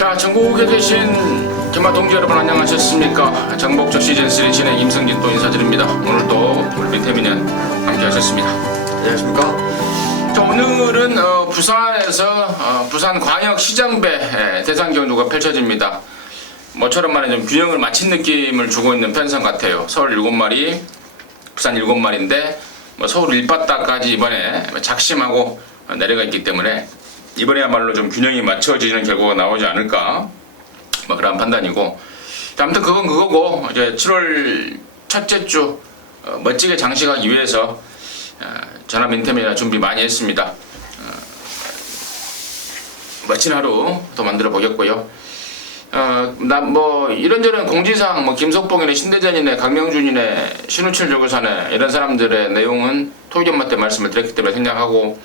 자, 전국에 계신 gem마 동지 여러분 안녕하셨습니까? 정복조 시즌3 진행 임성진 또 인사드립니다. 오늘도 우리 민태민은 함께 하셨습니다. 안녕하십니까? 자, 오늘은 부산에서 부산광역시장배 대상 경주가 펼쳐집니다. 모처럼 말해 좀 균형을 맞춘 느낌을 주고 있는 편성 같아요. 서울 7마리, 부산 7마리인데 서울 1바다까지 이번에 작심하고 내려가 있기 때문에 이번에야말로 좀 균형이 맞춰지는 결과가 나오지 않을까 그런 판단이고, 아무튼 그건 그거고, 이제 7월 첫째 주 멋지게 장식하기 위해서 전화 민태민이나 준비 많이 했습니다. 멋진 하루 더 만들어 보겠고요. 이런저런 공지사항, 김석봉이네, 신대전이네, 강명준이네, 신우철 조교사네, 이런 사람들의 내용은 토요gem마 때 말씀을 드렸기 때문에 생략하고,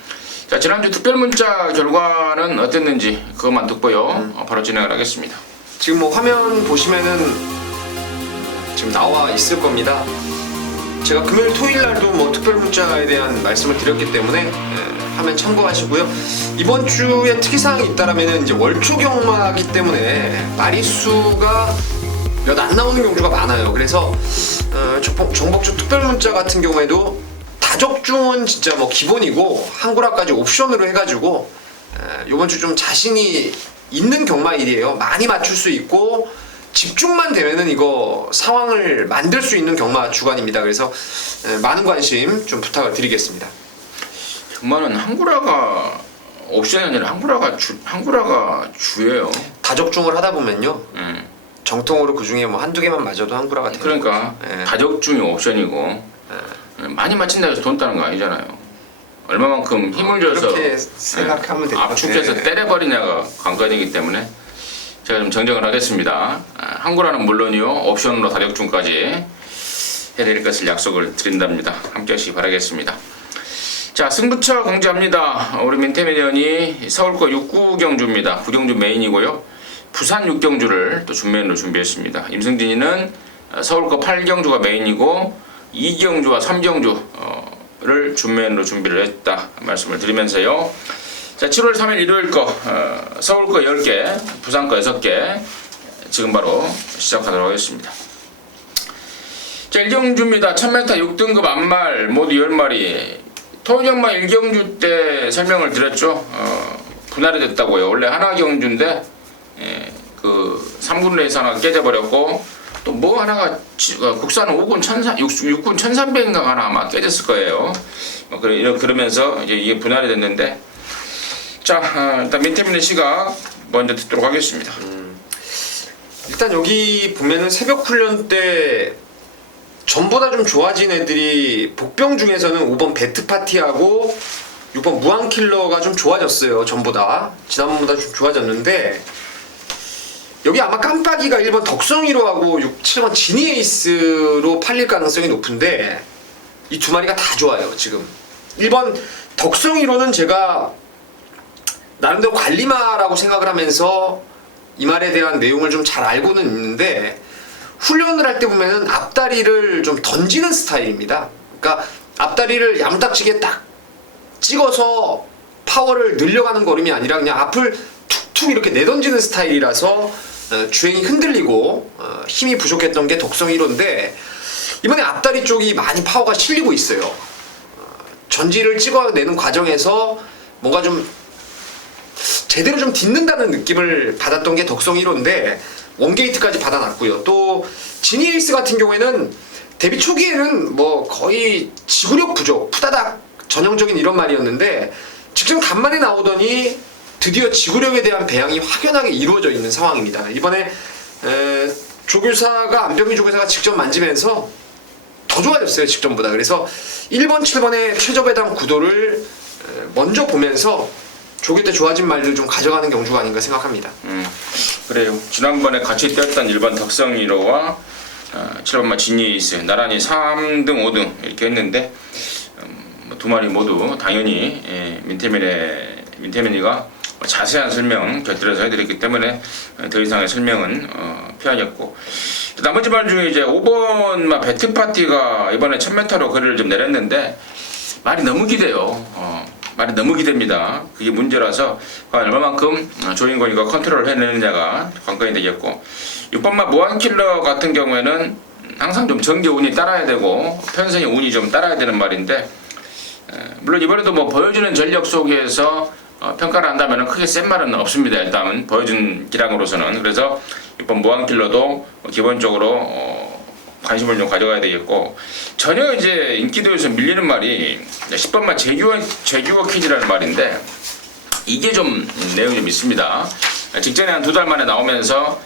자, 지난주 특별문자 결과는 어땠는지 그것만 듣고요. 바로 진행을 하겠습니다. 지금 화면 보시면은 지금 나와 있을 겁니다. 제가 금요일 토요일 날도 특별문자에 대한 말씀을 드렸기 때문에 화면 참고하시고요. 이번 주에 특이사항이 있다라면은 이제 월초 경마이기 때문에 마리수가 몇 안 나오는 경주가 많아요. 그래서 정복주 특별문자 같은 경우에도 다적중은 진짜 기본이고 한구라까지 옵션으로 해가지고 이번 주 좀 자신이 있는 경마일이에요. 많이 맞출 수 있고 집중만 되면은 이거 상황을 만들 수 있는 경마 주간입니다. 그래서 많은 관심 좀 부탁을 드리겠습니다. 경마는 한구라가 옵션이 아니라 한구라가 주예요. 다적중을 하다 보면요. 정통으로 그 중에 한두 개만 맞아도 한구라가 되는 그러니까 거죠. 다적중이 옵션이고 많이 맞힌다고 해서 돈 따는 거 아니잖아요. 얼마만큼 힘을 줘서 그렇게 생각하면 될 것 같아요. 압축해서 때려버리냐가 관건이기 때문에 제가 좀 정정을 하겠습니다. 한구라는 물론이요, 옵션으로 다적중까지 해드릴 것을 약속을 드린답니다. 함께 하시기 바라겠습니다. 자, 승부처 공지합니다. 우리 민태민 의원이 서울거 6구 경주입니다. 9경주 메인이고요. 부산 6경주를 또 준메인으로 준비했습니다. 임승진이는 서울거 8경주가 메인이고 2경주와 3경주를 준메인으로 준비를 했다 말씀을 드리면서요. 자, 7월 3일 일요일 거 서울 거 10개, 부산 거 6개 지금 바로 시작하도록 하겠습니다. 자, 1경주입니다. 1000m 6등급 암말 모두 10마리. 토요gem마 1경주 때 설명을 드렸죠. 분할이 됐다고요. 원래 하나 경주인데 그 3군 레이스 하나가 깨져버렸고, 또 하나가 국산 5군 6군 1300인가 하나 아마 깨졌을 거예요. 그러면서 이제 이게 분할이 됐는데, 자, 일단 민태민의 시각 먼저 듣도록 하겠습니다. 일단 여기 보면은 새벽 훈련 때 전보다 좀 좋아진 애들이 복병 중에서는 5번 배트파티하고 6번 무한킬러가 좀 좋아졌어요. 전보다 지난번보다 좀 좋아졌는데, 여기 아마 깜빡이가 1번 덕성이로하고 7번 지니에이스로 팔릴 가능성이 높은데, 이 두 마리가 다 좋아요. 지금 1번 덕성이로는 제가 나름대로 관리마라고 생각을 하면서 이 말에 대한 내용을 좀 잘 알고는 있는데, 훈련을 할 때 보면은 앞다리를 좀 던지는 스타일입니다. 그러니까 앞다리를 야무딱지게 딱 찍어서 파워를 늘려가는 걸음이 아니라 그냥 앞을 툭툭 이렇게 내던지는 스타일이라서 주행이 흔들리고 힘이 부족했던 게 덕성 1호인데, 이번에 앞다리 쪽이 많이 파워가 실리고 있어요. 전지를 찍어내는 과정에서 뭔가 좀 제대로 좀 딛는다는 느낌을 받았던 게 덕성 1호인데 원게이트까지 받아놨고요. 또 지니에이스 같은 경우에는 데뷔 초기에는 거의 지구력 부족, 푸다닥 전형적인 이런 말이었는데, 직전 간만에 나오더니 드디어 지구력에 대한 배양이 확연하게 이루어져 있는 상황입니다. 이번에 조교사가 안병기 조교사가 직접 만지면서 더 좋아졌어요, 직전보다. 그래서 1번, 7번의 최저배당 구도를 먼저 보면서 조교 때 좋아진 말들 좀 가져가는 경주가 아닌가 생각합니다. 그래요. 지난번에 같이 뛰었던 1번 덕성이로와 7번마 지니에이스 나란히 3등, 5등 이렇게 했는데, 두 마리 모두 당연히 민태민이가 자세한 설명 곁들여서 해드렸기 때문에 더 이상의 설명은 피하겠고, 나머지 말 중에 이제 5번 배트파티가 이번에 1000m로 거리를 좀 내렸는데 말이 너무 기대요. 말이 너무 기대됩니다. 그게 문제라서 과연 얼마만큼 조인권이가 컨트롤을 해내느냐가 관건이 되겠고 6번마 무한킬러 같은 경우에는 항상 좀 전개 운이 따라야 되고 편성의 운이 좀 따라야 되는 말인데 물론 이번에도 뭐 보여주는 전력 속에서 평가를 한다면 크게 센 말은 없습니다. 일단 보여준 기량으로서는. 그래서 6번 무한킬러도 기본적으로 관심을 좀 가져가야 되겠고 전혀 이제 인기도에서 밀리는 말이 10번만 제규어 퀴즈라는 말인데 이게 좀 내용이 좀 있습니다. 직전에 한 2달 만에 나오면서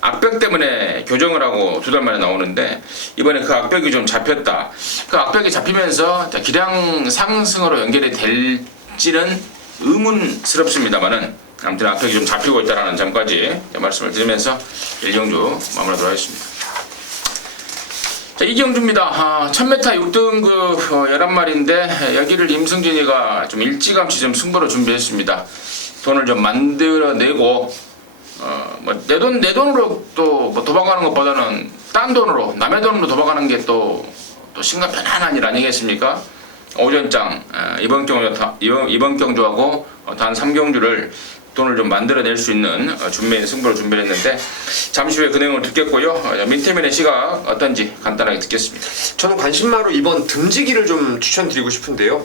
악벽 때문에 교정을 하고 2달 만에 나오는데 이번에 그 악벽이 좀 잡혔다. 그 악벽이 잡히면서 기량 상승으로 연결이 될지는 의문스럽습니다만은 아무튼 악벽이 좀 잡히고 있다는 점까지 말씀을 드리면서 1경주 마무리하도록 하겠습니다. 자, 이경주입니다. 1000m 6등급 11마리인데 여기를 임승진이가 좀 일찌감치 좀 승부로 준비했습니다. 돈을 좀 만들어내고 뭐 내 돈으로 또 뭐 도박하는 것보다는 딴 돈으로 남의 돈으로 도박하는 게 또 심각 편안한 일 아니겠습니까? 오전장 이번 경주하고 단 3경주를 돈을 좀 만들어낼 수 있는 승부를 준비를 했는데 잠시 후에 그 내용을 듣겠고요. 민태민의 시각 어떤지 간단하게 듣겠습니다. 저는 관심마로 이번 듬지기를 좀 추천드리고 싶은데요.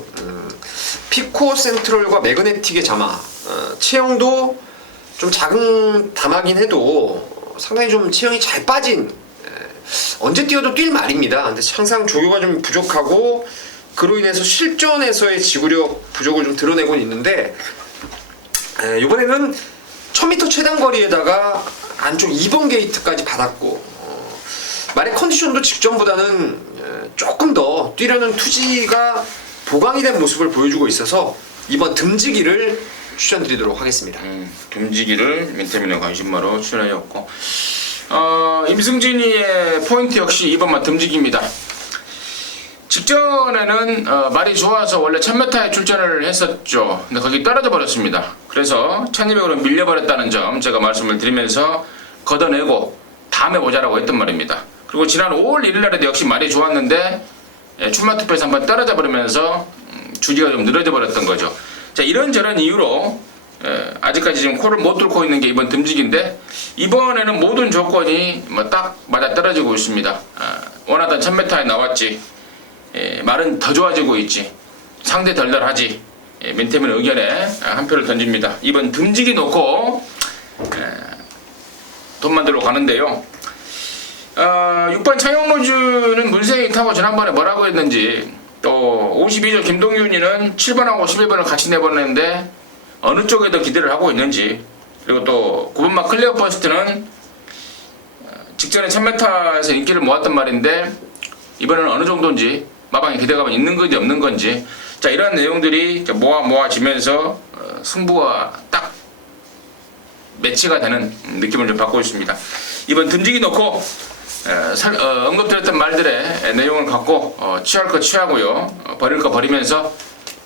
피코 센트럴과 매그네틱의 자마 체형도 좀 작은 담하긴 해도 상당히 좀 체형이 잘 빠진 언제 뛰어도 뛸 말입니다. 근데 항상 조교가 좀 부족하고 그로 인해서 실전에서의 지구력 부족을 좀 드러내고 있는데 이번에는 1000m 최단 거리에다가 안쪽 2번 게이트까지 받았고 말의 컨디션도 직전보다는 조금 더 뛰려는 투지가 보강이 된 모습을 보여주고 있어서 이번 듬지기를 추천드리도록 하겠습니다. 듬지기를 민태민의 관심마로 추천하였고 임승진이의 포인트 역시 2번만 듬지기입니다. 직전에는 말이 좋아서 원래 1000m에 출전을 했었죠. 근데 거기 떨어져 버렸습니다. 그래서 1200으로 밀려버렸다는 점 제가 말씀을 드리면서 걷어내고 다음에 보자라고 했던 말입니다. 그리고 지난 5월 1일날에도 역시 말이 좋았는데 출마투표에서 한번 떨어져 버리면서 주지가 좀 늘어져 버렸던 거죠. 자, 이런저런 이유로 아직까지 지금 코를 못 뚫고 있는 게 이번 듬직인데 이번에는 모든 조건이 뭐 딱 맞아 떨어지고 있습니다. 원하던 1000m에 나왔지. 말은 더 좋아지고 있지. 상대 덜덜하지. 민태민 의견에 한 표를 던집니다. 이번 듬직이 놓고 돈 만들러 가는데요. 6번 차영로주는 문세희 타고 지난번에 뭐라고 했는지 또 52조 김동윤이는 7번하고 11번을 같이 내보냈는데 어느 쪽에 더 기대를 하고 있는지 그리고 또 9번마 클레어 퍼스트는 직전에 1000m에서 인기를 모았단 말인데 이번에는 어느 정도인지 마방에 기대감이 있는 건지 없는 건지 자 이런 내용들이 모아지면서 승부가 딱 매치가 되는 느낌을 좀 받고 있습니다. 이번 듬직이 놓고 언급드렸던 말들의 내용을 갖고 취할 거 취하고요. 버릴 거 버리면서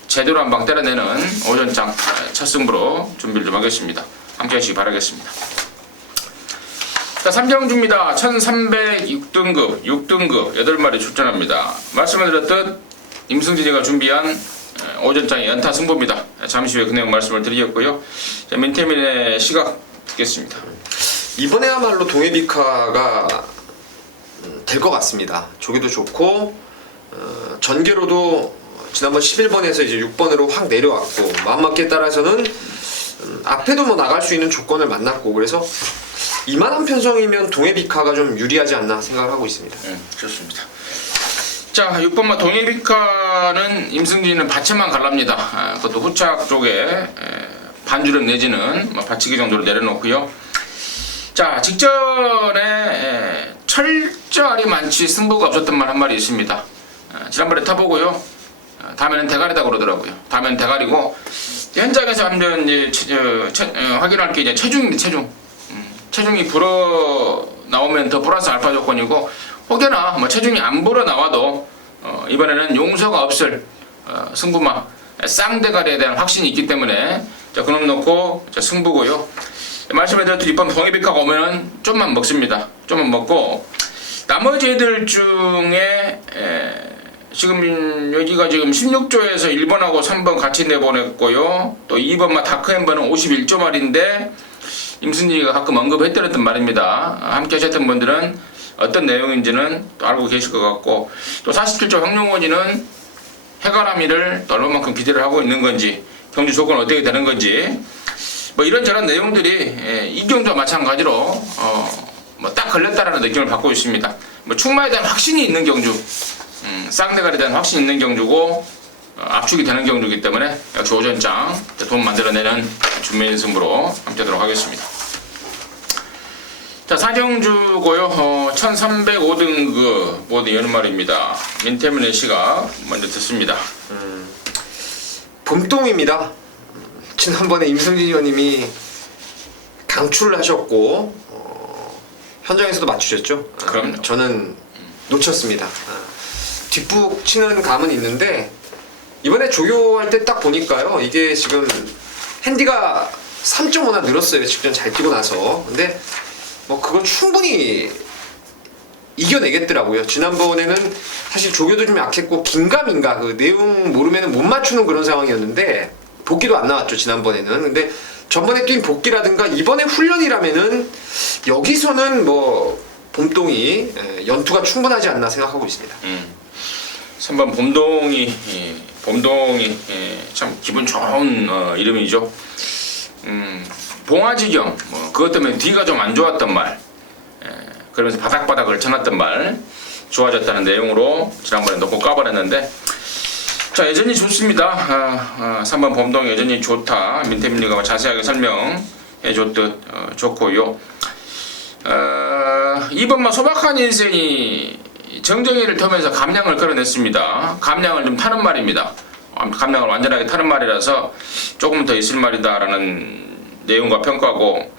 제대로 한 방 때려내는 오전장 첫 승부로 준비를 좀 하겠습니다. 함께 하시기 바라겠습니다. 자, 3경주입니다. 1306등급 6등급 8마리 출전합니다. 말씀을 드렸듯 임승진이가 준비한 오전장의 연타 승부입니다. 잠시 후에 그 내용 말씀을 드리겠고요. 자, 민태민의 시각 듣겠습니다. 이번에야말로 동해비카가 될 것 같습니다. 조기도 좋고 전개로도 지난번 11번에서 이제 6번으로 확 내려왔고 마음먹기에 따라서는 앞에도 뭐 나갈 수 있는 조건을 만났고 그래서 이만한 편성이면 동해비카가 좀 유리하지 않나 생각을 하고 있습니다. 좋습니다. 자, 6번마 동해비카는 임승진은 받침만 갈랍니다. 그것도 후착 쪽에 반주름 내지는 받치기 정도로 내려놓고요. 자, 직전에 철저하리 많지 승부가 없었던 말 한 마리 있습니다. 지난번에 타보고요. 다음에는 대가리다 그러더라고요. 다음에는 대가리고 현장에서 한번 확인할 게 이제 체중입니다. 체중이 불어 나오면 더 플러스 알파 조건이고 혹여나 뭐 체중이 안 불어 나와도 이번에는 용서가 없을 승부마 쌍대가리에 대한 확신이 있기 때문에 자, 그놈 놓고 자, 승부고요. 말씀해 드렸듯이 이번 동해비카가 오면은 좀만 먹습니다. 좀만 먹고 나머지 애들 중에 지금 여기가 지금 16조에서 1번하고 3번 같이 내보냈고요. 또 2번만 다크햄버는 51조 말인데 임승진이가 가끔 언급했던 말입니다. 함께 하셨던 분들은 어떤 내용인지는 또 알고 계실 것 같고, 또 47조 황룡원이는 해가람이를 얼마만큼 기대를 하고 있는 건지, 경주 조건 어떻게 되는 건지, 뭐 이런저런 내용들이 이경주와 마찬가지로 뭐 딱 걸렸다라는 느낌을 받고 있습니다. 뭐 충마에 대한 확신이 있는 경주, 쌍대갈에 대한 확신이 있는 경주고, 압축이 되는 경주이기 때문에 역시 오전장 돈 만들어내는 준비인 승부로 함께하도록 하겠습니다. 자, 사경주고요. 1305등급 모두 연말입니다. 민태민의 시각 먼저 듣습니다. 봄동입니다. 지난번에 임승진 의원님이 강추를 하셨고 현장에서도 맞추셨죠? 그럼요. 저는 놓쳤습니다. 뒷북 치는 감은 있는데 이번에 조교할 때 딱 보니까요, 이게 지금 핸디가 3.5나 늘었어요. 직전 잘 뛰고 나서. 근데 뭐 그건 충분히 이겨내겠더라고요. 지난번에는 사실 조교도 좀 약했고 긴가민가 그 내용 모르면 못 맞추는 그런 상황이었는데 복귀도 안 나왔죠, 지난번에는. 근데 전번에 뛴 복귀라든가 이번에 훈련이라면은 여기서는 뭐 봄동이 연투가 충분하지 않나 생각하고 있습니다. 3번 봄동이 참 기분 좋은 이름이죠. 봉화지경 그것 때문에 뒤가 좀 안 좋았던 말, 그러면서 바닥바닥을 쳐놨던 말 좋아졌다는 내용으로 지난번에 넣고 까버렸는데, 자, 여전히 좋습니다. 3번 봄동 여전히 좋다. 민태민리가 자세하게 설명해 줬듯 좋고요. 2번만 소박한 인생이 정정이를 통해서 감량을 끌어냈습니다. 감량을 좀 타는 말입니다. 감량을 완전하게 타는 말이라서 조금 더 있을 말이다라는 내용과 평가고,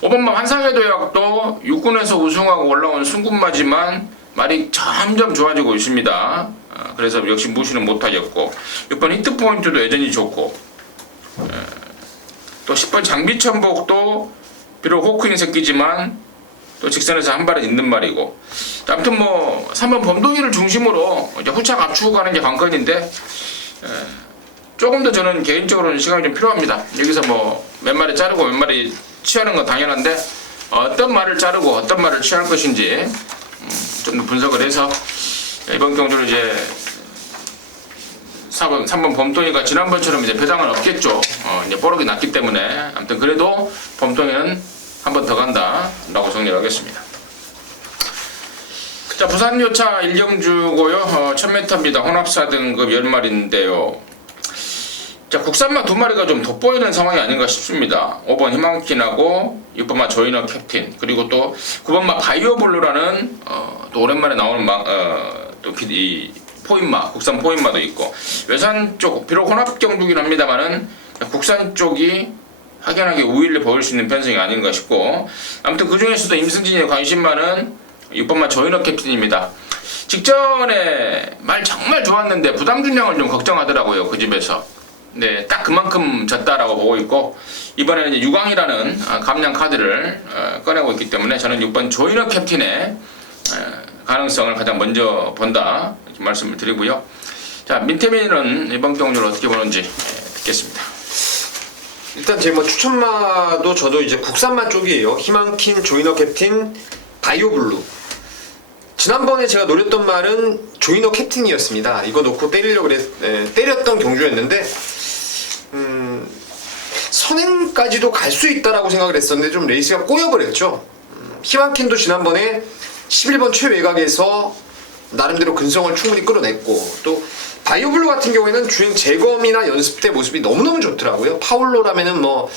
5번만 환상의 도약도 육군에서 우승하고 올라온 순군마지만 말이 점점 좋아지고 있습니다. 그래서 역시 무시는 못하겠고, 6번 히트포인트도 여전히 좋고, 또 10번 장비천복도 비록 호크인 새끼지만 또 직선에서 한 발은 있는 말이고, 아무튼 뭐 3번 범동이를 중심으로 이제 후착 압축 가는 게 관건인데, 조금 더 저는 개인적으로는 시간이 좀 필요합니다. 여기서 뭐 몇 마리 자르고 몇 마리 취하는 건 당연한데, 어떤 말을 자르고 어떤 말을 취할 것인지 좀 더 분석을 해서 이번 경주를 이제 3번 범동이가 지난번처럼 이제 배당은 없겠죠. 이제 뽀록이 났기 때문에. 아무튼 그래도 범동이는 한 번 더 간다라고 정리를 하겠습니다. 자, 부산 요차 1경주고요. 1000m입니다. 혼합사 등급 연말인데요. 자, 국산마 2마리가 좀 돋보이는 상황이 아닌가 싶습니다. 5번 희망킨하고 6번마 조이너 캡틴, 그리고 또 9번마 바이오블루라는 또 오랜만에 나오는 또 이 포인마, 국산 포인마도 있고, 외산 쪽 비록 혼합 경주긴 합니다만은 국산 쪽이 확연하게 우위를 보일 수 있는 편성이 아닌가 싶고, 아무튼 그 중에서도 임승진의 관심만은 6번마 조이너 캡틴입니다. 직전에 말 정말 좋았는데 부담 준량을 좀 걱정하더라고요, 그 집에서. 네, 딱 그만큼 졌다라고 보고 있고, 이번에는 이제 유광이라는 감량 카드를 꺼내고 있기 때문에 저는 6번 조이너 캡틴의 가능성을 가장 먼저 본다 이렇게 말씀을 드리고요. 자, 민태민은 이번 경주를 어떻게 보는지 듣겠습니다. 일단 제 뭐 추천마도 저도 이제 국산마 쪽이에요. 희망킨, 조이너 캡틴, 바이오블루. 지난번에 제가 노렸던 말은 조이너 캡틴이었습니다. 이거 놓고 때리려고 때렸던 경주였는데, 선행까지도 갈 수 있다라고 생각을 했었는데 좀 레이스가 꼬여버렸죠. 희망킨도 지난번에 11번 최외곽에서 나름대로 근성을 충분히 끌어냈고, 또 바이오블루 같은 경우에는 주행 재검이나 연습 때 모습이 너무너무 좋더라고요. 파울로라면은 뭐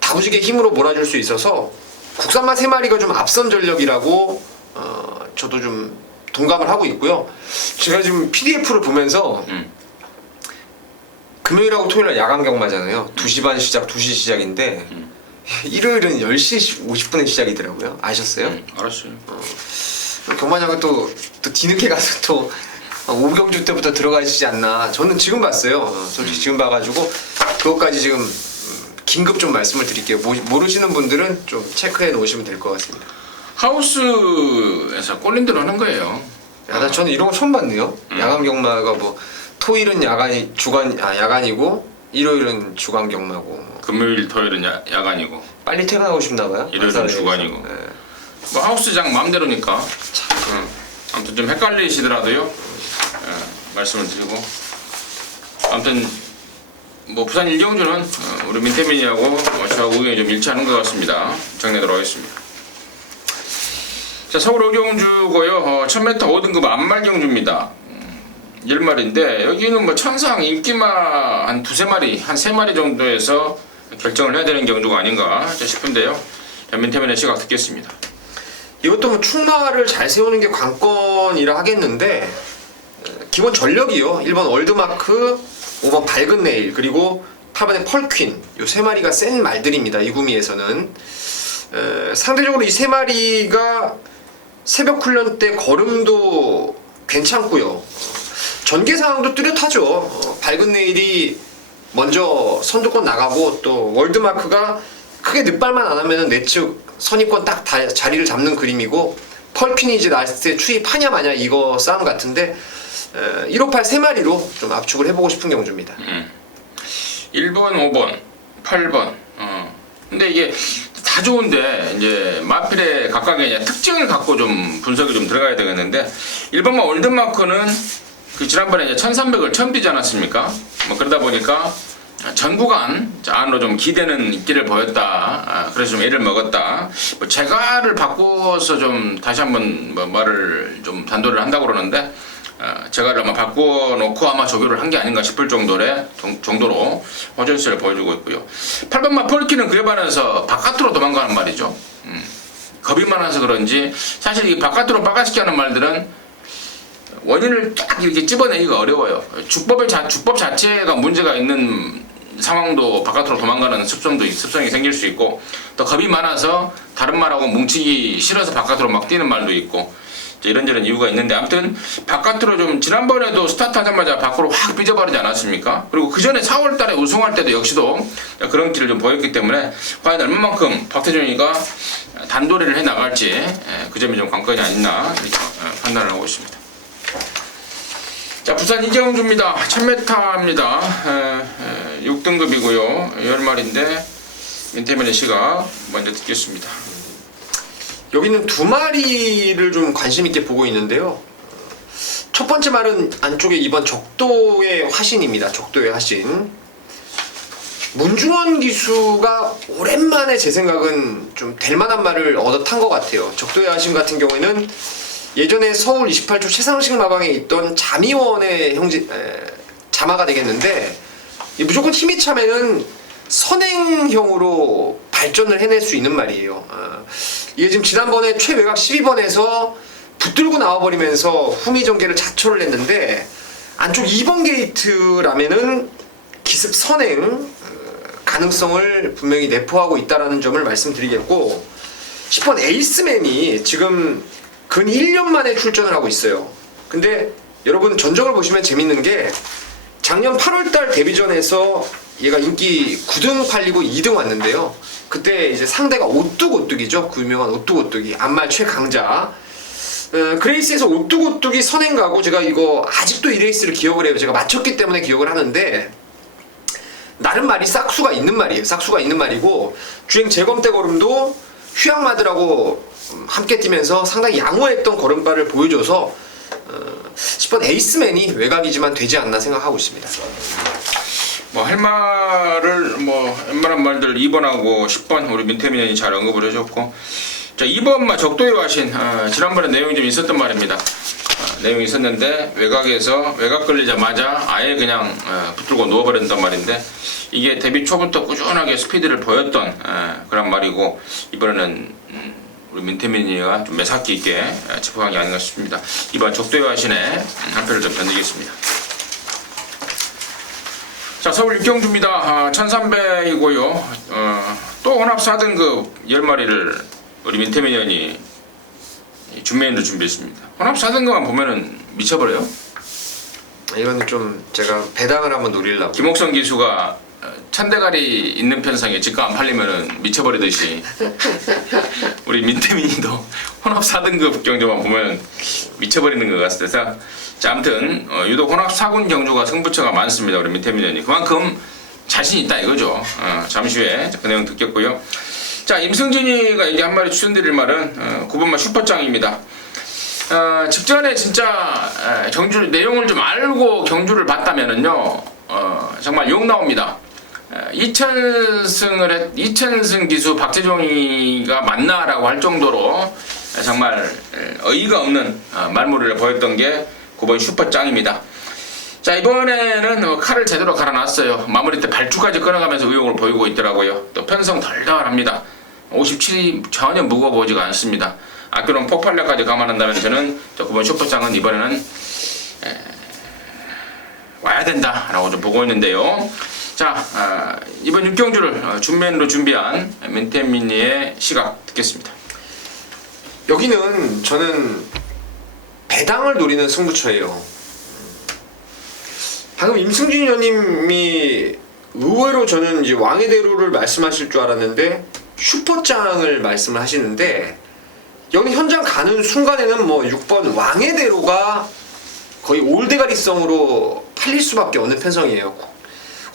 다부지게 힘으로 몰아줄 수 있어서 국산마 3마리가 좀 앞선 전력이라고 저도 좀 동감을 하고 있고요. 제가 지금 PDF를 보면서 금요일하고 토요일날 야간 경마잖아요. 2시 반 시작, 2시 시작인데 일요일은 10시 50분에 시작이더라고요. 아셨어요? 알았어요. 경마장은 또 뒤늦게 가서 또 오경주 때부터 들어가시지 않나. 저는 지금 봤어요. 솔직히 지금 봐가지고 그것까지 지금 긴급 좀 말씀을 드릴게요. 모르시는 분들은 좀 체크해 놓으시면 될 것 같습니다. 하우스에서 꼴린 대로 하는 거예요. 야, 나 저는 이런 거 처음 봤네요. 야간 경마가 뭐 토일은 야간이고 일요일은 주간 경마고 금요일 토요일은 야간이고 빨리 퇴근하고 싶나 봐요. 일요일은 주간이고. 네. 뭐 하우스장 마음대로니까. 아무튼 좀 헷갈리시더라도요. 말씀을 드리고. 아무튼 뭐 부산 일경주는 우리 민태민이하고 저하고 의견이 좀 일치하는 것 같습니다. 정리하도록 하겠습니다. 자, 서울 의경주고요. 1000m 5등급 안말 경주입니다. 10마리인데 여기는 뭐 천상 인기마 한 두세 마리, 한 세 마리 정도에서 결정을 해야 되는 경주가 아닌가 싶은데요. 자, 민태민의 시각 듣겠습니다. 이것도 뭐 충마를 잘 세우는 게 관건이라 하겠는데 기본 전력이요. 1번 월드마크, 5번 밝은 내일, 그리고 8번의 펄퀸 요 세 마리가 센 말들입니다. 이 구미에서는 상대적으로 이 세 마리가 새벽 훈련 때 걸음도 괜찮고요. 전개 상황도 뚜렷하죠. 밝은 내일이 먼저 선두권 나가고 또 월드마크가 크게 늑발만 안 하면 내측 선입권 딱 자리를 잡는 그림이고 펄퀸이 이제 나스트에 추입하냐 마냐 이거 싸움 같은데 158 세 마리로 좀 압축을 해보고 싶은 경주입니다. 1번, 5번, 8번. 근데 이게 다 좋은데 이제 마필의 각각의 이제 특징을 갖고 좀 분석이 좀 들어가야 되겠는데 1번만 월드마크는 그 지난번에 이제 1300을 처음 뛰지 않았습니까? 뭐 그러다 보니까 전 구간 안으로 좀 기대는 있기를 보였다. 그래서 좀 애를 먹었다. 뭐 제가를 바꿔서 좀 다시 한번 뭐 말을 좀 단도를 한다고 그러는데 제가를 아마 바꿔놓고 아마 조교를 한 게 아닌가 싶을 정도로 호전세를 보여주고 있고요. 8번만 펄키는 그에 반해서 바깥으로 도망가는 말이죠. 겁이 많아서 그런지 사실 이 바깥으로 빠가시게 하는 말들은 원인을 딱 이렇게 찝어내기가 어려워요. 주법 자체가 문제가 있는 상황도 바깥으로 도망가는 습성이 생길 수 있고 또 겁이 많아서 다른 말하고 뭉치기 싫어서 바깥으로 막 뛰는 말도 있고 이런저런 이유가 있는데 아무튼 바깥으로 좀 지난번에도 스타트 하자마자 밖으로 확 삐져버리지 않았습니까? 그리고 그 전에 4월달에 우승할 때도 역시도 그런 길을 좀 보였기 때문에 과연 얼마만큼 박태준이가 단도리를 해 나갈지 그 점이 좀 관건이 아니나 이렇게 판단을 하고 있습니다. 자, 부산 이경주입니다. 1000m입니다. 6등급이고요. 10마리인데 민태민의 시각 먼저 듣겠습니다. 여기는 두 마리를 좀 관심 있게 보고 있는데요. 첫 번째 말은 안쪽에 2번 적도의 화신입니다. 적도의 화신. 문중원 기수가 오랜만에 제 생각은 좀 될 만한 말을 얻어 탄 것 같아요. 적도의 화신 같은 경우에는 예전에 서울 28초 최상식 마방에 있던 자미원의 자마가 되겠는데 무조건 힘이 차면은 선행형으로 발전을 해낼 수 있는 말이에요. 이게 지금 지난번에 최외곽 12번에서 붙들고 나와버리면서 후미 전개를 자초를 했는데 안쪽 2번 게이트라면은 기습 선행 가능성을 분명히 내포하고 있다는 점을 말씀드리겠고 10번 에이스맨이 지금 근 1년 만에 출전을 하고 있어요. 근데 여러분 전적을 보시면 재밌는 게 작년 8월달 데뷔전에서 얘가 인기 9등 팔리고 2등 왔는데요. 그때 이제 상대가 오뚜고뚜기죠. 그 유명한 오뚜고뚜기 안말 최강자. 그레이스에서 오뚜고뚜기 선행 가고 제가 이거 아직도 이 레이스를 기억을 해요. 제가 맞췄기 때문에 기억을 하는데 나름 말이 싹수가 있는 말이에요. 싹수가 있는 말이고 주행 재검 때 걸음도 휴양마들하고 함께 뛰면서 상당히 양호했던 걸음발을 보여줘서 10번 에이스맨이 외곽이지만 되지 않나 생각하고 있습니다. 뭐 할 말을 뭐 웬만한 말들 2번하고 10번 우리 민태민이 잘 언급을 해줬고 자 2번만 적도에 하신 지난번에 내용이 좀 있었던 말입니다. 내용이 있었는데 외곽 걸리자마자 아예 그냥 붙들고 누워버린단 말인데 이게 데뷔 초부터 꾸준하게 스피드를 보였던 그런 말이고 이번에는 우리 민태민이가 좀 매사기 있게 짚어간 게 아닌가 싶습니다. 이번 적도에 하신의 한 표를 좀 던지겠습니다. 자, 서울 육경주입니다. 1300이고요. 또 혼합 4등급 10마리를 우리 민태민 의원이 준메인으로 준비했습니다. 혼합 4등급만 보면은 미쳐버려요. 이거는 좀 제가 배당을 한번 노리려고. 김옥성 기수가 천대가리 있는 편성에 집가 안 팔리면은 미쳐버리듯이 우리 민태민이도 혼합 4등급 경주만 보면 미쳐버리는 것 같아서 자, 아무튼 유독 혼합 4군 경주가 승부처가 많습니다. 우리 민태민 의원이 그만큼 자신 있다 이거죠. 잠시 후에 그 내용 듣겠고요. 자, 임승진이가 이제 한 마디 추천드릴 말은 9번마 슈퍼짱입니다. 직전에 진짜 경주 내용을 좀 알고 경주를 봤다면은요, 정말 욕 나옵니다. 2000승 기수 박재종이가 맞나라고 할 정도로 정말 어이가 없는 말모를 보였던 게 9번 슈퍼짱입니다. 자, 이번에는 칼을 제대로 갈아놨어요. 마무리 때 발주까지 끊어가면서 의욕을 보이고 있더라고요. 또 편성 덜덜합니다. 57이 전혀 무거워 보이지가 않습니다. 아껴놓은 폭발력까지 감안한다면 저는 9번 슈퍼짱은 이번에는 와야 된다라고 좀 보고 있는데요. 자, 이번 6경주를 준맨으로 준비한 민태민이의 시각 듣겠습니다. 여기는 저는 배당을 노리는 승부처예요. 방금 임승진 의원님이 의외로 저는 이제 왕의 대로를 말씀하실 줄 알았는데 슈퍼짱을 말씀을 하시는데 여기 현장 가는 순간에는 뭐 6번 왕의 대로가 거의 올대가리성으로 팔릴 수밖에 없는 편성이에요.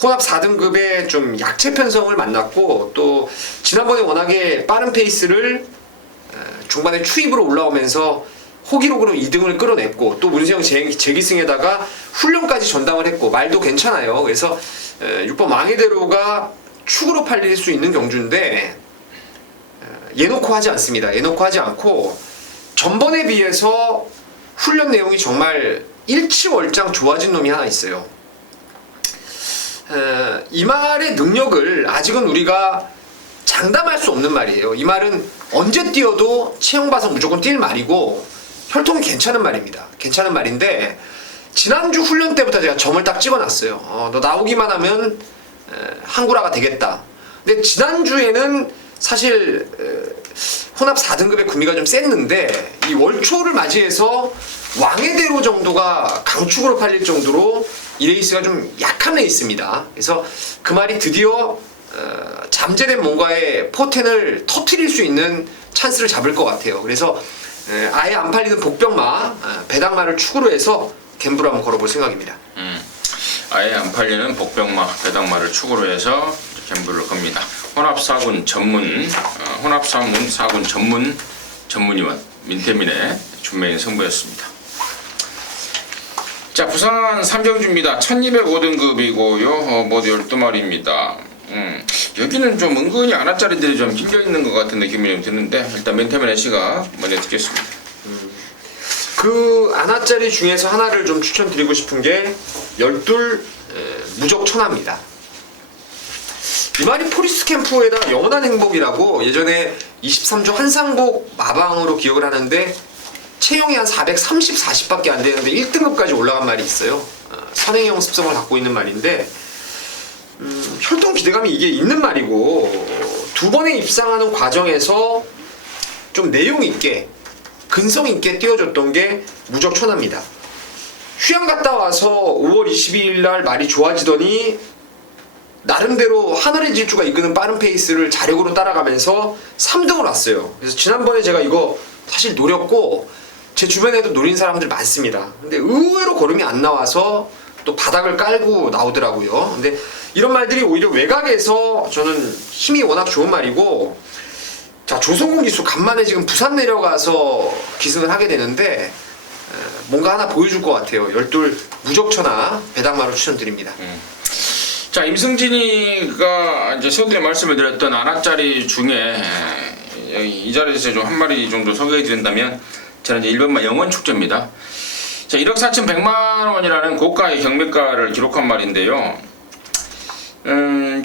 혼합 4등급의 좀 약체 편성을 만났고 또 지난번에 워낙에 빠른 페이스를 중반에 추입으로 올라오면서 호기록으로 2등을 끌어냈고 또 문세영 재기승에다가 훈련까지 전담을 했고 말도 괜찮아요. 그래서 6번 왕의 대로가 축으로 팔릴 수 있는 경주인데 예놓고 하지 않습니다. 예놓고 하지 않고 전번에 비해서 훈련 내용이 정말 일치월장 좋아진 놈이 하나 있어요. 이 말의 능력을 아직은 우리가 장담할 수 없는 말이에요. 이 말은 언제 뛰어도 체형 봐서 무조건 뛸 말이고 혈통이 괜찮은 말입니다. 괜찮은 말인데 지난주 훈련 때부터 제가 점을 딱 찍어놨어요. 너 나오기만 하면 한구라가 되겠다. 근데 지난주에는 사실 혼합 4등급의 구미가 좀 셌는데 이 월초를 맞이해서 왕의 대로 정도가 강축으로 팔릴 정도로 이 레이스가 좀 약한 레이스입니다. 그래서 그 말이 드디어 잠재된 뭔가의 포텐을 터트릴 수 있는 찬스를 잡을 것 같아요. 그래서 아예 안 팔리는 복병마, 배당마를 축으로 해서 갬블을 한번 걸어볼 생각입니다. 아예 안 팔리는 복병마, 배당마를 축으로 해서 갬블을 겁니다. 혼합 4군 전문, 혼합 4군 전문위원 민태민의 준매인 승부였습니다. 자, 부산 3경주입니다. 1205등급이고요. 모두 12마리입니다. 여기는 좀 은근히 아나짜리들이 좀 낑겨있는 것 같은 느낌이 좀 드는데 일단 민태민의 시각 먼저 듣겠습니다. 그 아나짜리 중에서 하나를 좀 추천드리고 싶은 게 12 무적천하입니다. 이 말이 포리스 캠프에다 영원한 행복이라고 예전에 23조 한상복 마방으로 기억을 하는데 체형이 한 430, 40밖에 안 되는데 1등급까지 올라간 말이 있어요. 선행형 습성을 갖고 있는 말인데 혈통 기대감이 이게 있는 말이고 두 번에 입상하는 과정에서 좀 내용 있게 근성 있게 띄워줬던 게 무적천하입니다. 휴양 갔다 와서 5월 22일 날 말이 좋아지더니 나름대로 하늘의 질주가 이끄는 빠른 페이스를 자력으로 따라가면서 3등을 왔어요. 그래서 지난번에 제가 이거 사실 노렸고 제 주변에도 노린 사람들 많습니다. 근데 의외로 걸음이 안 나와서 또 바닥을 깔고 나오더라고요. 근데 이런 말들이 오히려 외곽에서 저는 힘이 워낙 좋은 말이고 자, 조성공 기수 간만에 지금 부산 내려가서 기승을 하게 되는데 뭔가 하나 보여줄 것 같아요. 12 무적천하 배당마로 추천드립니다. 자, 임승진이가 이제 서두에 말씀을 드렸던 아나짜리 중에 이 자리에서 좀 한 마리 정도 소개해 드린다면 저는 이제 1번마 영원축제입니다. 자, 1억 4,100만 원이라는 고가의 경매가를 기록한 말인데요.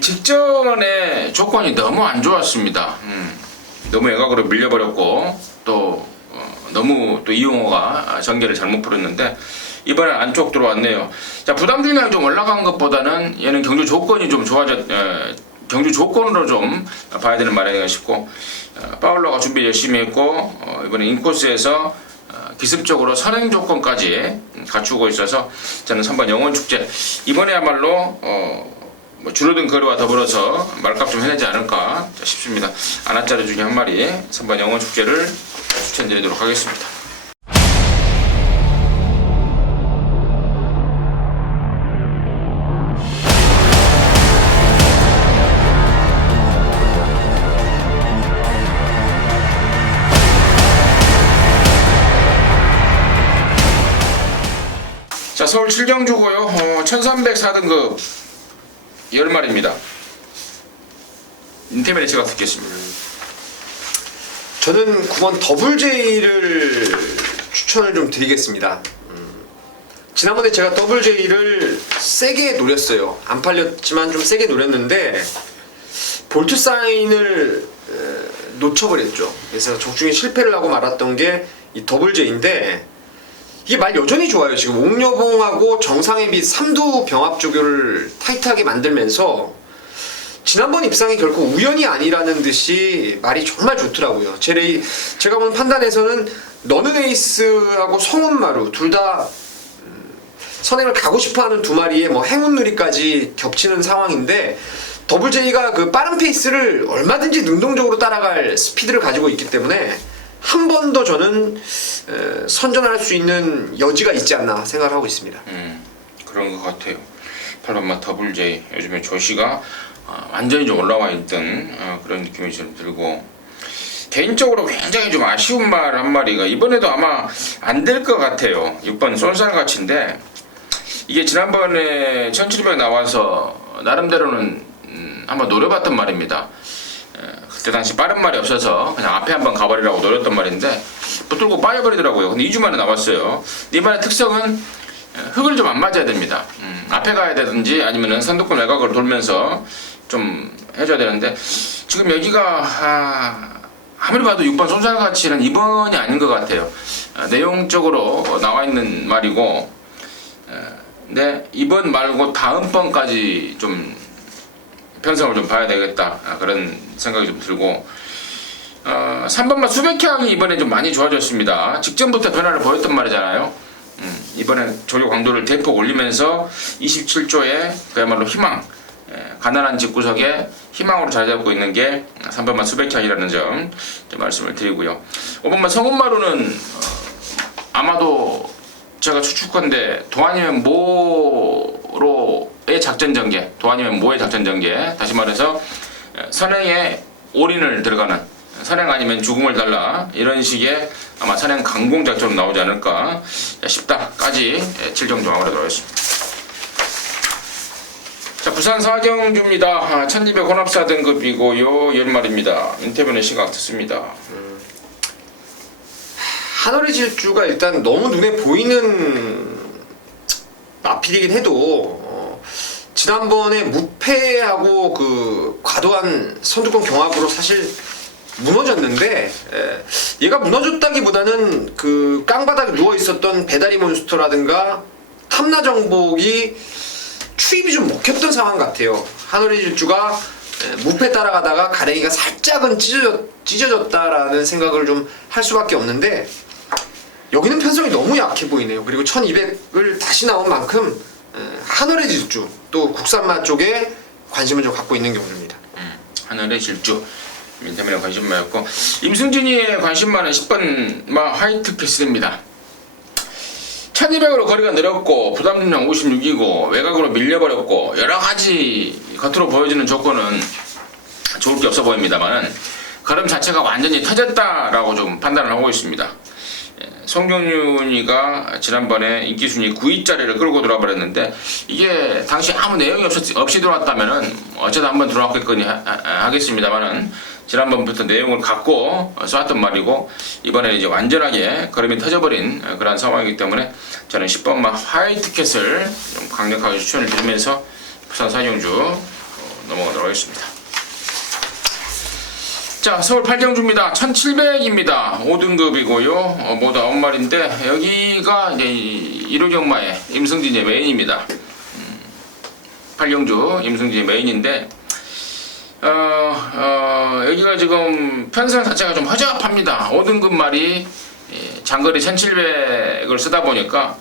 직전에 조건이 너무 안 좋았습니다. 너무 외곽으로 밀려버렸고 또 너무 또 이용호가 전개를 잘못 풀었는데 이번엔 안쪽 들어왔네요. 자, 부담 중량이 좀 올라간 것보다는 얘는 경주 조건이 좀 경주 조건으로 좀 봐야 되는 말인가 싶고 파울러가 준비 열심히 했고 이번에 인코스에서 기습적으로 선행 조건까지 갖추고 있어서 저는 3번 영원축제 이번에야말로 뭐 줄어든 거리와 더불어서 말값 좀 해내지 않을까 싶습니다. 아나짜리 중에 한 마리 3번 영원 축제를 추천드리도록 하겠습니다. 자, 서울 7경주고요. 1304등급 10마리입니다. 인터넷에 제가 듣겠습니다. 저는 9번 더블 J를 추천을 좀 드리겠습니다. 지난번에 제가 더블 J를 세게 노렸어요. 안 팔렸지만 좀 세게 노렸는데 볼트 사인을 놓쳐버렸죠. 그래서 적중에 실패를 하고 말았던 게 이 더블 J인데 이게 말 여전히 좋아요. 지금 옥여봉하고 정상의 빛 3두 병합 조교를 타이트하게 만들면서 지난번 입상이 결코 우연이 아니라는 듯이 말이 정말 좋더라고요. 제가 보는 판단에서는 너는에이스하고 성운마루 둘 다 선행을 가고 싶어하는 두 마리의 뭐 행운누리까지 겹치는 상황인데 더블 J가 그 빠른 페이스를 얼마든지 능동적으로 따라갈 스피드를 가지고 있기 때문에 한 번 더 저는 선전할 수 있는 여지가 있지 않나 생각을 하고 있습니다. 그런 것 같아요. 8번마 더블 J 요즘에 조시가 완전히 좀 올라와 있던 그런 느낌이 좀 들고 개인적으로 굉장히 좀 아쉬운 말 한 마리가 이번에도 아마 안 될 것 같아요. 6번 쏜살같이인데 이게 지난번에 1700 나와서 나름대로는 한번 노려봤던 말입니다. 그때 당시 빠른 말이 없어서 그냥 앞에 한번 가버리라고 노렸던 말인데 붙들고 빠져버리더라고요. 근데 2주 만에 나왔어요. 이 말의 특성은 흙을 좀 안 맞아야 됩니다. 앞에 가야 되든지 아니면은 선두권 외곽을 돌면서 좀 해줘야 되는데 지금 여기가 아무리 봐도 6번 쏜살같이는 2번이 아닌 것 같아요. 내용적으로 나와 있는 말이고 네, 2번 말고 다음 번까지 좀 편성을 좀 봐야 되겠다 그런 생각이 좀 들고 3번만 수백향이 이번에 좀 많이 좋아졌습니다. 직전부터 변화를 보였던 말이잖아요. 이번에 조교 강도를 대폭 올리면서 27조에 그야말로 희망 가난한 집구석에 희망으로 자리 잡고 있는 게 3번만 수백향이라는 점 좀 말씀을 드리고요. 5번만 성운마루는 아마도 제가 추측컨대 도아니면 모로의 작전 전개, 도아니면 모의 작전 전개, 다시 말해서 선행에 올인을 들어가는 선행 아니면 죽음을 달라 이런 식의 아마 선행 강공 작전으로 나오지 않을까 싶다까지 7경 조항으로 들어있습니다. 자, 부산 사경주입니다. 1200 혼합사 등급이고요. 10마리입니다. 인터뷰는 시각 듣습니다. 하늘의 질주가 일단 너무 눈에 보이는 마필이긴 해도 지난번에 무패하고 그 과도한 선두권 경합으로 사실 무너졌는데 얘가 무너졌다기보다는 그 깡바닥에 누워 있었던 배다리 몬스터라든가 탐나 정복이 추입이 좀 먹혔던 상황 같아요. 하늘의 질주가 무패 따라가다가 가랭이가 살짝은 찢어졌다라는 생각을 좀 할 수밖에 없는데 여기는 편성이 너무 약해 보이네요. 그리고 1200을 다시 나온 만큼 하늘의 질주 또 국산마 쪽에 관심을 좀 갖고 있는 경우입니다. 하늘의 질주 민태민의 관심마였고 임승진이의 관심마는 10번 마 화이트 캐슬입니다. 1200으로 거리가 늘었고 부담 중량 56이고 외곽으로 밀려버렸고 여러가지 겉으로 보여지는 조건은 좋을 게 없어 보입니다만 걸음 자체가 완전히 터졌다라고 좀 판단을 하고 있습니다. 송경윤이가 지난번에 인기순위 9위짜리를 끌고 들어와버렸는데 이게 당시 아무 내용이 없이 들어왔다면은 어쩌다 한번 들어왔겠거니 하겠습니다만은 지난번부터 내용을 갖고 쏘았던 말이고 이번에 이제 완전하게 걸음이 터져버린 그런 상황이기 때문에 저는 10번마 화이트 캣을 좀 강력하게 추천을 드리면서 부산 사경주 넘어가도록 하겠습니다. 자, 서울 8경주입니다. 1700입니다. 5등급이고요. 모두 9마리인데 여기가 이제 1호경마의 임승진의 메인입니다. 8경주 임승진의 메인인데 여기가 지금 편성 자체가 좀 허접합니다. 5등급 말이 장거리 1700을 쓰다 보니까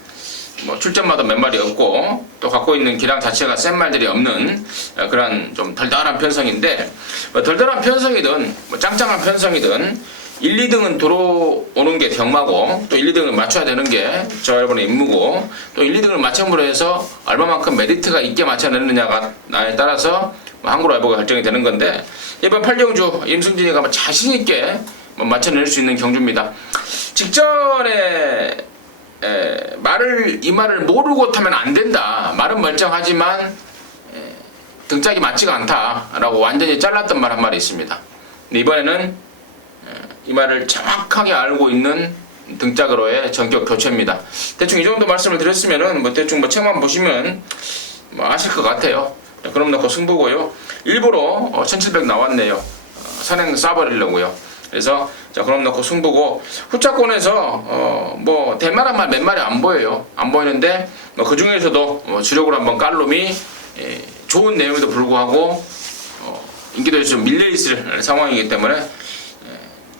뭐 출전마다 몇 마리 없고 또 갖고 있는 기량 자체가 센 말들이 없는 그런 좀 덜덜한 편성인데 뭐 덜덜한 편성이든 뭐 짱짱한 편성이든 1, 2등은 들어오는 게 경마고 또 1, 2등을 맞춰야 되는 게 저 여러분의 임무고 또 1, 2등을 맞춤으로 해서 얼마만큼 메리트가 있게 맞춰내느냐가 나에 따라서 뭐 한국 라이브가 결정이 되는 건데 이번 8경주 임승진이가 뭐 자신 있게 뭐 맞춰낼 수 있는 경주입니다. 직전에 이 말을 모르고 타면 안 된다. 말은 멀쩡하지만 등짝이 맞지가 않다라고 완전히 잘랐던 말 한 마리 있습니다. 근데 이번에는 이 말을 정확하게 알고 있는 등짝으로의 전격 교체입니다. 대충 이 정도 말씀을 드렸으면은 뭐 대충 뭐 책만 보시면 뭐 아실 것 같아요. 그럼 놓고 승부고요. 일부러 1700 나왔네요. 선행 쏴버리려고요. 그래서 자 그럼 놓고 승부고 후차권에서 뭐 대만한 말 몇 마리 안 보여요. 안 보이는데 뭐 그 중에서도 주력으로 한번 깔 놈이 좋은 내용에도 불구하고 인기도에 좀 밀려있을 상황이기 때문에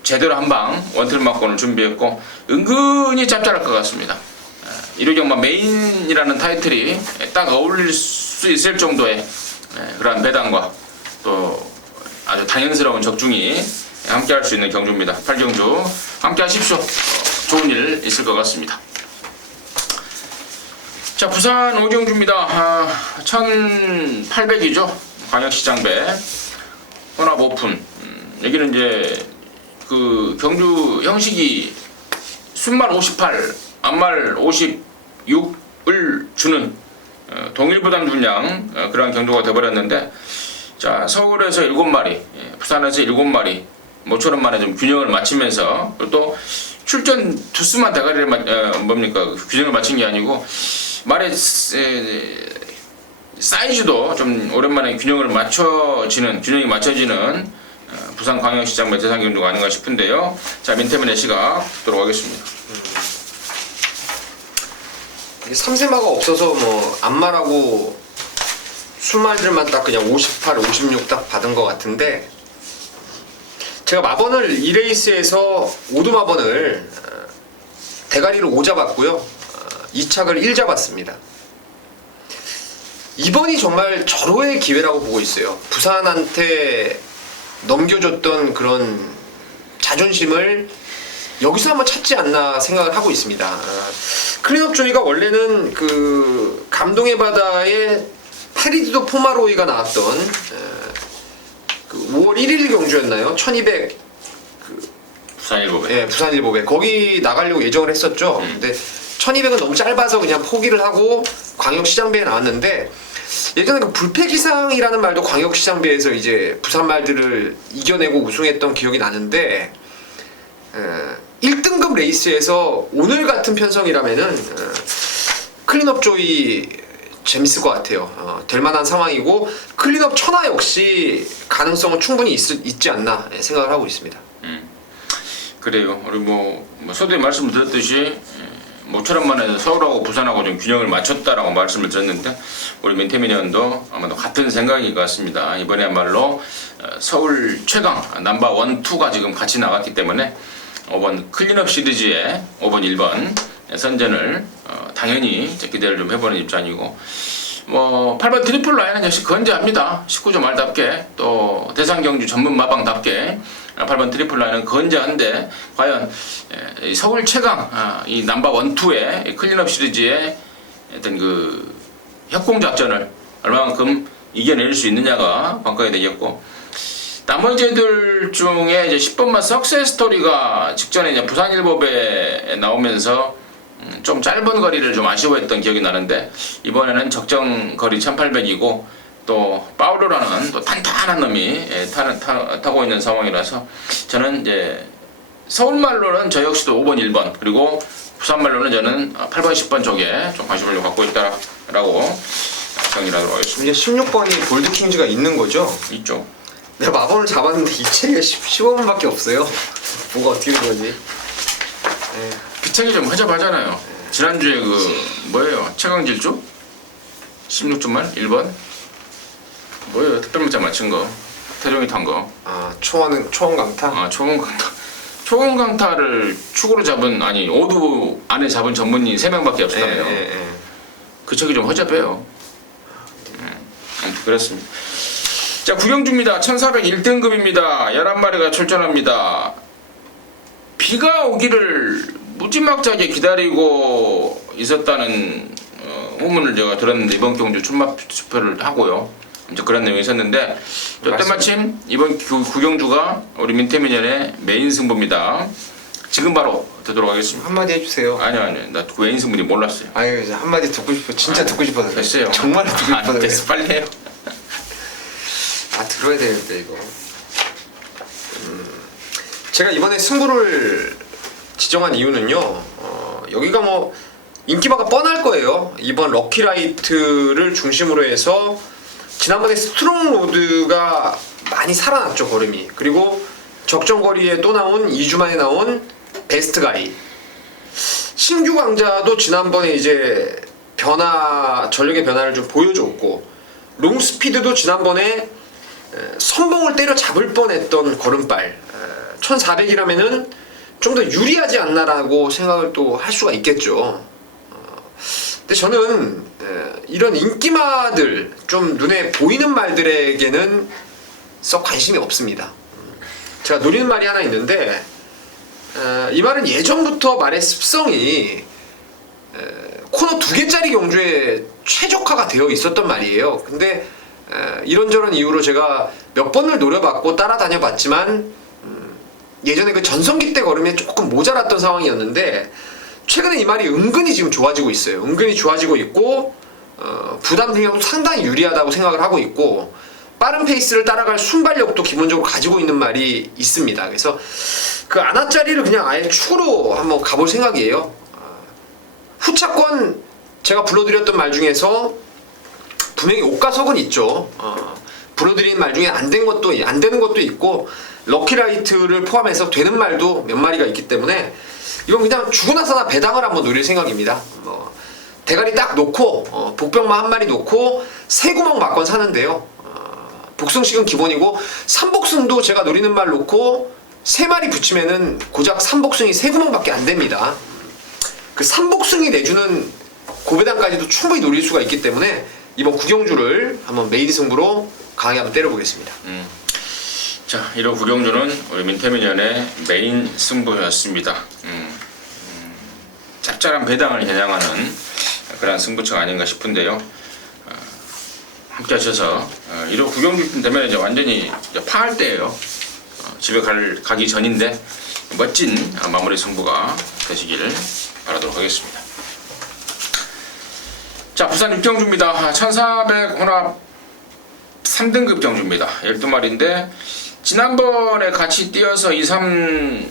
제대로 한방 원틀막권을 준비했고 은근히 짭짤할 것 같습니다. 이루경마 메인이라는 타이틀이 딱 어울릴 수 있을 정도의 그런 배당과 또 아주 당연스러운 적중이 함께 할 수 있는 경주입니다. 8경주 함께 하십시오. 좋은 일 있을 것 같습니다. 자 부산 5경주입니다. 1800이죠. 광역시장배 혼합 오픈. 여기는 이제 그 경주 형식이 순말 58, 앞말 56을 주는 동일부담 분량 그러한 경주가 되어버렸는데 자 서울에서 7마리, 부산에서 7마리 모처럼 만에 좀 균형을 맞추면서 또 출전 두수만 대가리를 균형을 맞춘 게 아니고 말의 사이즈도 좀 오랜만에 균형이 맞춰지는 부산광역시장 대상 경주가 아닌가 싶은데요. 자 민태민의 시각 듣도록 하겠습니다. 3세마가 없어서 뭐 앞말하고 순말들만 딱 그냥 58, 56 딱 받은 것 같은데 제가 마번을 이 레이스에서 오두마번을 대가리로 5 잡았고요. 2착을 1 잡았습니다. 이번이 정말 절호의 기회라고 보고 있어요. 부산한테 넘겨줬던 그런 자존심을 여기서 한번 찾지 않나 생각을 하고 있습니다. 클린업 조이가 원래는 그 감동의 바다에 페리디도 포마로이가 나왔던 그 5월 1일 경주였나요? 1200 부산일보배. 예, 부산일보배 거기 나가려고 예정을 했었죠. 근데 1200은 너무 짧아서 그냥 포기를 하고 광역시장배에 나왔는데 예전에 그 불패기상이라는 말도 광역시장배에서 이제 부산 말들을 이겨내고 우승했던 기억이 나는데 1등급 레이스에서 오늘 같은 편성이라면은 클린업 조이 재밌을 것 같아요. 될 만한 상황이고 클린업 천하 역시 가능성은 충분히 있지 않나 생각을 하고 있습니다. 그래요. 우리 뭐 서두에 말씀을 드렸듯이 모처럼 만에 서울하고 부산하고 좀 균형을 맞췄다라고 말씀을 드렸는데 우리 민태민 의원도 아마도 같은 생각인 것 같습니다. 이번에야말로 서울 최강 넘버 1, 2가 지금 같이 나갔기 때문에 5번 클린업 시리즈의 5번, 1번 선전을 당연히 이제 기대를 좀 해보는 입장이고 뭐 8번 트리플 라인은 역시 건재합니다. 19조 말답게 또 대상경주 전문 마방답게 8번 트리플 라인은 건재한데 과연 이 서울 최강 이 넘버 1, 2의 클린업 시리즈의 어떤 그 협공작전을 얼마만큼 이겨낼 수 있느냐가 관건이 되겠고 나머지 애들 중에 이제 10번만 석세스 스토리가 직전에 이제 부산일보배에 나오면서 좀 짧은 거리를 좀 아쉬워했던 기억이 나는데 이번에는 적정 거리 1800이고 또 파울로라는 또 탄탄한 놈이 타고 있는 상황이라서 저는 이제 서울말로는 저 역시도 5번, 1번 그리고 부산말로는 저는 8번, 10번 쪽에 좀 관심을 좀 갖고 있다라고 정리하도록 하겠습니다. 이제 16번이 볼드킹즈가 있는 거죠? 있죠. 내가 마번을 잡았는데 이 책이 15번밖에 없어요. 뭐가 어떻게 된 거지? 그 책이 좀 허접하잖아요. 지난주에 그 뭐예요? 최강질주? 16주말 1번? 뭐예요? 특별문자 맞춘 거 태종이 탄 거. 초원 강타? 초원 강타. 초원 강타를 축으로 잡은 오두 안에 잡은 전문이 3명밖에 없었다며요. 그 책이 좀 허접해요. 아무튼 그렇습니다. 자, 구경주입니다. 1401등급입니다. 11마리가 출전합니다. 비가 오기를 무지막지하게 기다리고 있었다는 후문을 제가 들었는데 이번 경주 출마 투표를 하고요. 이제 그런 내용이 있었는데 또 때마침 이번 구경주가 우리 민태민연의 메인 승부입니다. 지금 바로 듣도록 하겠습니다. 한마디 해주세요. 아니요. 나 메인 승부인지 몰랐어요. 아유 이제 한마디 듣고 싶어. 진짜 듣고 싶어서. 됐어요. 정말 듣고 싶어서. 됐어. 빨리 해요. 아 들어야 되는데 이거. 제가 이번에 승부를 지정한 이유는요. 여기가 뭐 인기마가 뻔할 거예요. 이번 럭키라이트를 중심으로 해서 지난번에 스트롱로드가 많이 살아났죠, 걸음이. 그리고 적정거리에 또 나온 2주 만에 나온 베스트가이. 신규 강자도 지난번에 이제 전력의 변화를 좀 보여줬고, 롱스피드도 지난번에 선봉을 때려 잡을 뻔했던 걸음발 1400이라면은 좀 더 유리하지 않나라고 생각을 또 할 수가 있겠죠. 근데 저는 이런 인기마들, 좀 눈에 보이는 말들에게는 썩 관심이 없습니다. 제가 노리는 말이 하나 있는데 이 말은 예전부터 말의 습성이 코너 2개짜리 경주에 최적화가 되어 있었던 말이에요. 근데 이런저런 이유로 제가 몇 번을 노려봤고 따라다녀 봤지만 예전에 그 전성기 때 걸음에 조금 모자랐던 상황이었는데 최근에 이 말이 은근히 지금 좋아지고 있어요. 은근히 좋아지고 있고 부담 중량도 상당히 유리하다고 생각을 하고 있고 빠른 페이스를 따라갈 순발력도 기본적으로 가지고 있는 말이 있습니다. 그래서 그 아나짜리를 그냥 아예 축으로 한번 가볼 생각이에요. 후차권 제가 불러드렸던 말 중에서 분명히 옥가석은 있죠. 불러드린 말 중에 안 되는 것도 있고 럭키라이트를 포함해서 되는 말도 몇 마리가 있기 때문에 이건 그냥 주고 나서나 배당을 한번 노릴 생각입니다. 대가리 딱 놓고 복병만 한 마리 놓고 세 구멍 막건 사는데요. 복승식은 기본이고 3복승도 제가 노리는 말 놓고 세 마리 붙이면은 고작 3복승이 세 구멍밖에 안 됩니다. 그 3복승이 내주는 고배당까지도 충분히 노릴 수가 있기 때문에 이번 구경주를 한번 메인 승부로 강하게 한번 때려보겠습니다. 자, 1호 구경주는 우리 민태민연의 메인 승부였습니다. 짭짤한 배당을 겨냥하는 그런 승부처가 아닌가 싶은데요. 함께 하셔서 1호 구경주 되면 이제 완전히 이제 파할 때예요. 집에 가기 전인데 멋진 마무리 승부가 되시길 바라도록 하겠습니다. 자, 부산 육경주입니다. 1400 혼합 3등급 경주입니다. 12마리인데 지난번에 같이 뛰어서 2, 3,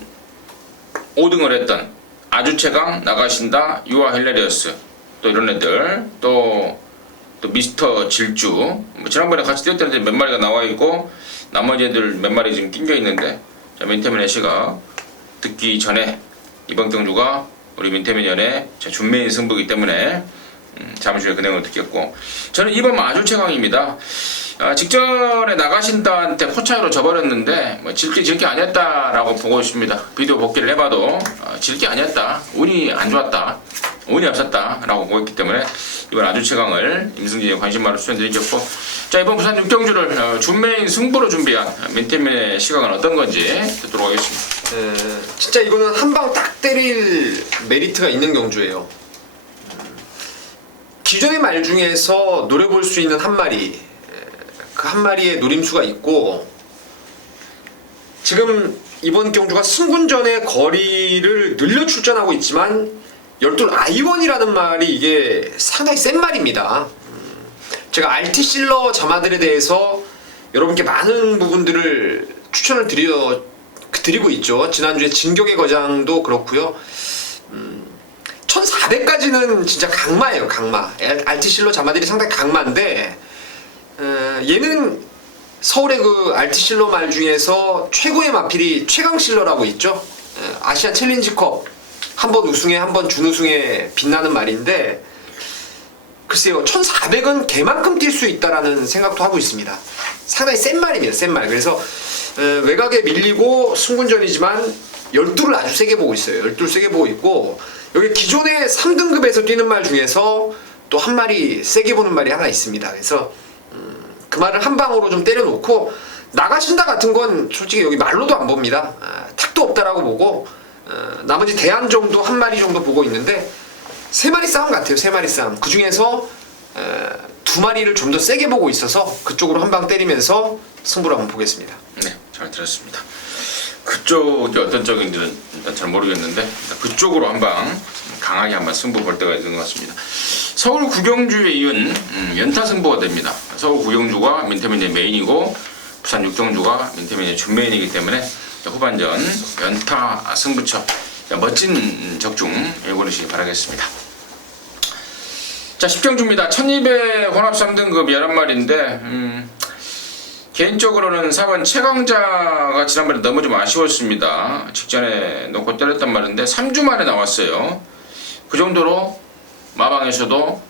5등을 했던 아주최강, 나가신다, 유아 힐레리어스 또 이런 애들 또 미스터 질주 지난번에 같이 뛰었던 애들 몇 마리가 나와 있고 나머지 애들 몇 마리 지금 낑겨 있는데 민태민 애씨가 듣기 전에 이번 경주가 우리 민태민연의 준메인 승부이기 때문에 잠시 후에 그 내용을 듣겠고 저는 이번 아주최강입니다. 직전에 나가신다한테 포차이로 져버렸는데 질게 아니었다라고 보고 있습니다. 비디오 복귀를 해봐도 질게 아니었다, 운이 안 좋았다, 운이 없었다라고 보고 있기 때문에 이번 아주최강을 임승진의 관심만을 추천드리겠고 자, 이번 부산 육경주를 준메인 승부로 준비한 민태민의 시각은 어떤 건지 듣도록 하겠습니다. 진짜 이거는 한 방 딱 때릴 메리트가 있는 경주예요. 기존의 말 중에서 노려볼 수 있는 한 마리, 그 한 마리의 노림수가 있고 지금 이번 경주가 승군전의 거리를 늘려 출전하고 있지만 12 아이원이라는 말이 이게 상당히 센 말입니다. 제가 RT실러 자마들에 대해서 여러분께 많은 부분들을 추천을 드리고 있죠. 지난주에 진격의 거장도 그렇고요. 1400까지는 진짜 강마예요. 강마. RT실러 자마들이 상당히 강마인데 얘는 서울의 그 RT실러 말 중에서 최고의 마필이 최강실러라고 있죠. 아시아 챌린지컵 한 번 우승에 한 번 준우승에 빛나는 말인데 글쎄요, 1400은 걔만큼 뛸 수 있다라는 생각도 하고 있습니다. 상당히 센 말입니다. 센 말. 그래서 외곽에 밀리고 승군전이지만 12를 아주 세게 보고 있어요. 12를 세게 보고 있고 여기 기존의 3등급에서 뛰는 말 중에서 또 한 마리 세게 보는 말이 하나 있습니다. 그래서 그 말을 한 방으로 좀 때려놓고 나가신다 같은 건 솔직히 여기 말로도 안 봅니다. 탁도 없다라고 보고 나머지 대안 정도 한 마리 정도 보고 있는데 3마리 싸움 같아요. 3마리 싸움. 그 중에서 2마리를 좀 더 세게 보고 있어서 그쪽으로 한 방 때리면서 승부를 한번 보겠습니다. 네, 잘 들었습니다. 그쪽이 어떤 쪽인지는 일단 잘 모르겠는데 일단 그쪽으로 한방 강하게 한번 승부 볼 때가 있는 것 같습니다. 서울 구경주에 이은 연타 승부가 됩니다. 서울 구경주가 민태민의 메인이고 부산 육정주가 민태민의 준메인이기 때문에 후반전 연타 승부처 멋진 적중 예고해주시기 바라겠습니다. 자, 10경주입니다. 1200 혼합 3등급 11마리인데 개인적으로는 4번 최강자가 지난번에 너무 좀 아쉬웠습니다. 직전에 놓고 때렸단 말인데 3주 만에 나왔어요. 그 정도로 마방에서도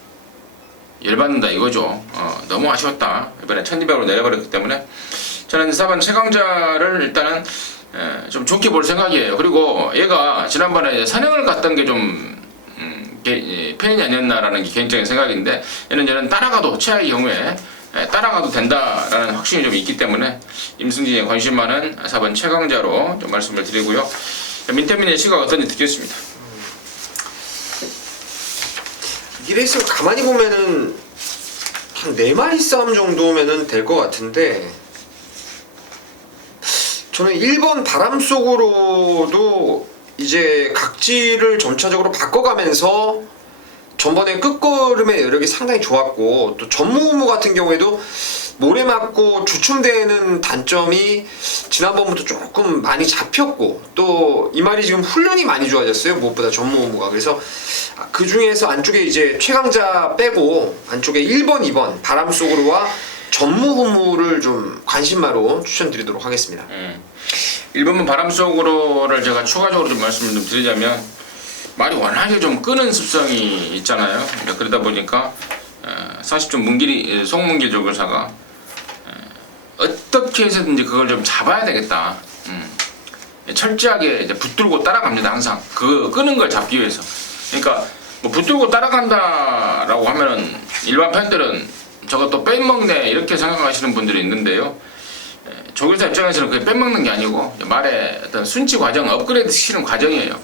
열받는다 이거죠. 너무 아쉬웠다. 이번에 1200으로 내려버렸기 때문에 저는 4번 최강자를 일단은 좀 좋게 볼 생각이에요. 그리고 얘가 지난번에 선행을 갔던 게 좀 페인이 아니었나라는 게 개인적인 생각인데 얘는 따라가도 최악의 경우에 따라가도 된다라는 확신이 좀 있기 때문에 임승진에 관심 많은 4번 최강자로 좀 말씀을 드리고요. 민태민의 시각 어떤지 듣겠습니다. 이 레이스 가만히 보면은 한 4마리 싸움 정도면은 될 것 같은데 저는 1번 바람 속으로도 이제 각지를 점차적으로 바꿔가면서 전번에 끝걸음의 여력이 상당히 좋았고 또 전무후무 같은 경우에도 모래 맞고 주춤되는 단점이 지난번부터 조금 많이 잡혔고 또 이 말이 지금 훈련이 많이 좋아졌어요. 무엇보다 전무후무가. 그래서 그 중에서 안쪽에 이제 최강자 빼고 안쪽에 1번, 2번 바람 속으로와 전무후무를 좀 관심마로 추천드리도록 하겠습니다. 1번은 바람 속으로를 제가 추가적으로 좀 말씀을 좀 드리자면 말이 워낙에 좀 끄는 습성이 있잖아요. 그러다 보니까 40점 문길이 송문길 조교사가 어떻게 해서든지 그걸 좀 잡아야 되겠다. 철저하게 이제 붙들고 따라갑니다. 항상 그 끄는 걸 잡기 위해서. 그러니까 뭐 붙들고 따라간다라고 하면은 일반 팬들은 저것도 빼먹네 이렇게 생각하시는 분들이 있는데요. 조교사 입장에서는 그게 빼먹는 게 아니고 말의 어떤 순치 과정, 업그레이드 시키는 과정이에요.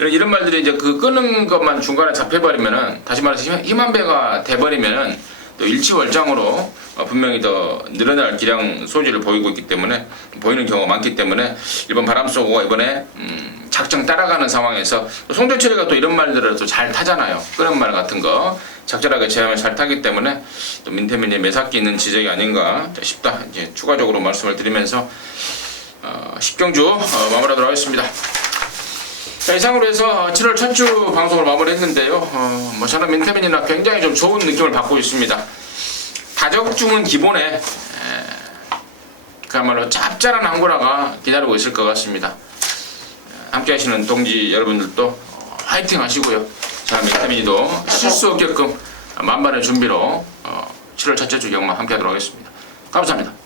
이런 말들이 이제 그 끄는 것만 중간에 잡혀버리면은 다시 말해서 힘한 배가 돼버리면은 또 일치월장으로 분명히 더 늘어날 기량 소지를 보이고 있기 때문에 보이는 경우가 많기 때문에 이번 바람 쏘고 이번에 작정 따라가는 상황에서 송대철이가 또 이런 말들을 또 잘 타잖아요. 끄는 말 같은 거 적절하게 제압을 잘 타기 때문에 또 민태민의 매삭기 있는 지적이 아닌가 싶다. 이제 추가적으로 말씀을 드리면서 10경주 마무리하도록 하겠습니다. 자, 이상으로 해서 7월 첫 주 방송을 마무리했는데요. 뭐 저는 민태민이나 굉장히 좀 좋은 느낌을 받고 있습니다. 다적중은 기본에 그야말로 짭짤한 항구라가 기다리고 있을 것 같습니다. 함께 하시는 동지 여러분들도 화이팅 하시고요. 저는 민태민이도 실수 없게끔 만반의 준비로 7월 첫째 주 경마 함께 하도록 하겠습니다. 감사합니다.